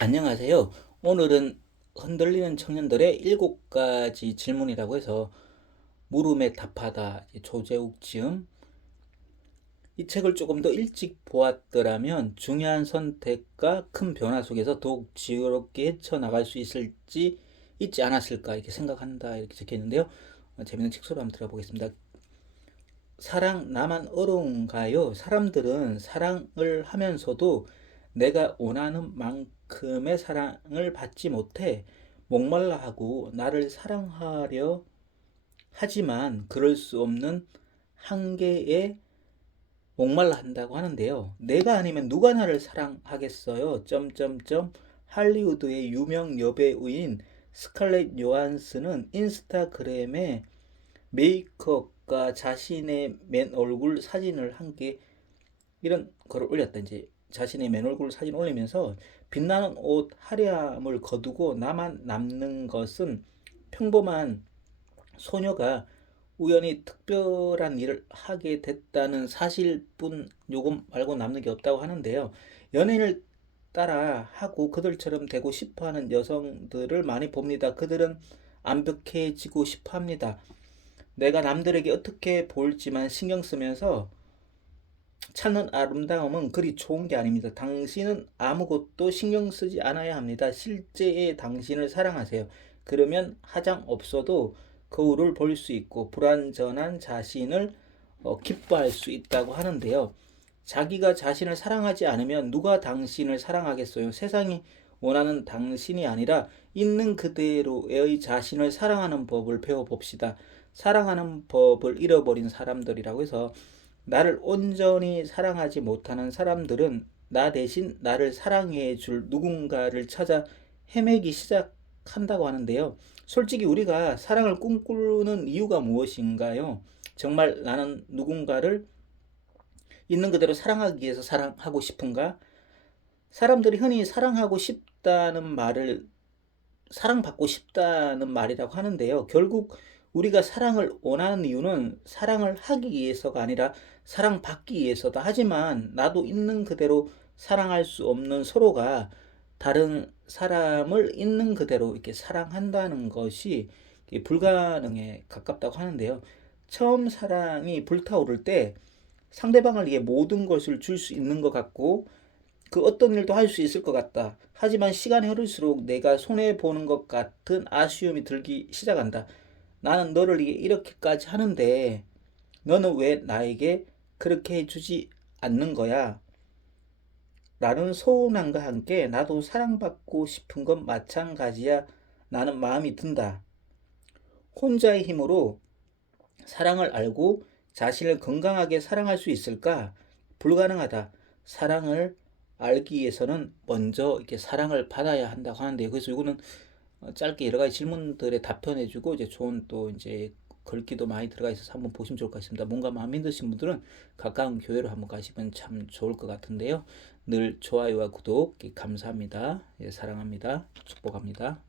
안녕하세요. 오늘은 흔들리는 청년들의 일곱 가지 질문이라고 해서 물음에 답하다 조재욱 지음 이 책을 조금 더 일찍 보았더라면 중요한 선택과 큰 변화 속에서 더욱 지혜롭게 헤쳐나갈 수 있을지 있지 않았을까 이렇게 생각한다 이렇게 적혀 있는데요. 어, 재밌는 책 소리 한번 들어보겠습니다. 사랑 나만 어려운가요? 사람들은 사랑을 하면서도 내가 원하는 만큼의 사랑을 받지 못해 목말라 하고 나를 사랑하려 하지만 그럴 수 없는 한계에 목말라 한다고 하는데요. 내가 아니면 누가 나를 사랑하겠어요? 점점점 할리우드의 유명 여배우인 스칼렛 요한스는 인스타그램에 메이크업과 자신의 맨 얼굴 사진을 한게 이런 올렸다. 이제 자신의 맨 얼굴 사진 올리면서 빛나는 옷 화려함을 거두고 나만 남는 것은 평범한 소녀가 우연히 특별한 일을 하게 됐다는 사실뿐 요금 말고 남는 게 없다고 하는데요. 연예인을 따라 하고 그들처럼 되고 싶어 하는 여성들을 많이 봅니다. 그들은 완벽해지고 싶어 합니다. 내가 남들에게 어떻게 보일지만 신경 쓰면서 찾는 아름다움은 그리 좋은 게 아닙니다. 당신은 아무것도 신경 쓰지 않아야 합니다. 실제의 당신을 사랑하세요. 그러면 화장 없어도 거울을 볼 수 있고 불완전한 자신을 어, 기뻐할 수 있다고 하는데요. 자기가 자신을 사랑하지 않으면 누가 당신을 사랑하겠어요? 세상이 원하는 당신이 아니라 있는 그대로의 자신을 사랑하는 법을 배워봅시다. 사랑하는 법을 잃어버린 사람들이라고 해서 나를 온전히 사랑하지 못하는 사람들은 나 대신 나를 사랑해 줄 누군가를 찾아 헤매기 시작한다고 하는데요. 솔직히 우리가 사랑을 꿈꾸는 이유가 무엇인가요? 정말 나는 누군가를 있는 그대로 사랑하기 위해서 사랑하고 싶은가? 사람들이 흔히 사랑하고 싶다는 말을 사랑받고 싶다는 말이라고 하는데요. 결국 우리가 사랑을 원하는 이유는 사랑을 하기 위해서가 아니라 사랑받기 위해서다. 하지만 나도 있는 그대로 사랑할 수 없는 서로가 다른 사람을 있는 그대로 이렇게 사랑한다는 것이 불가능에 가깝다고 하는데요. 처음 사랑이 불타오를 때 상대방을 위해 모든 것을 줄 수 있는 것 같고 그 어떤 일도 할 수 있을 것 같다. 하지만 시간이 흐를수록 내가 손해 보는 것 같은 아쉬움이 들기 시작한다. 나는 너를 이렇게까지 하는데 너는 왜 나에게 그렇게 해주지 않는 거야? 라는 서운함과 함께 나도 사랑받고 싶은 건 마찬가지야. 나는 마음이 든다. 혼자의 힘으로 사랑을 알고 자신을 건강하게 사랑할 수 있을까? 불가능하다. 사랑을 알기 위해서는 먼저 이렇게 사랑을 받아야 한다고 하는데 그래서 이거는 짧게 여러 가지 질문들에 답변해주고 이제 좋은 또 이제 글귀도 많이 들어가 있어서 한번 보시면 좋을 것 같습니다. 뭔가 마음 힘드신 분들은 가까운 교회로 한번 가시면 참 좋을 것 같은데요. 늘 좋아요와 구독 감사합니다. 예, 사랑합니다. 축복합니다.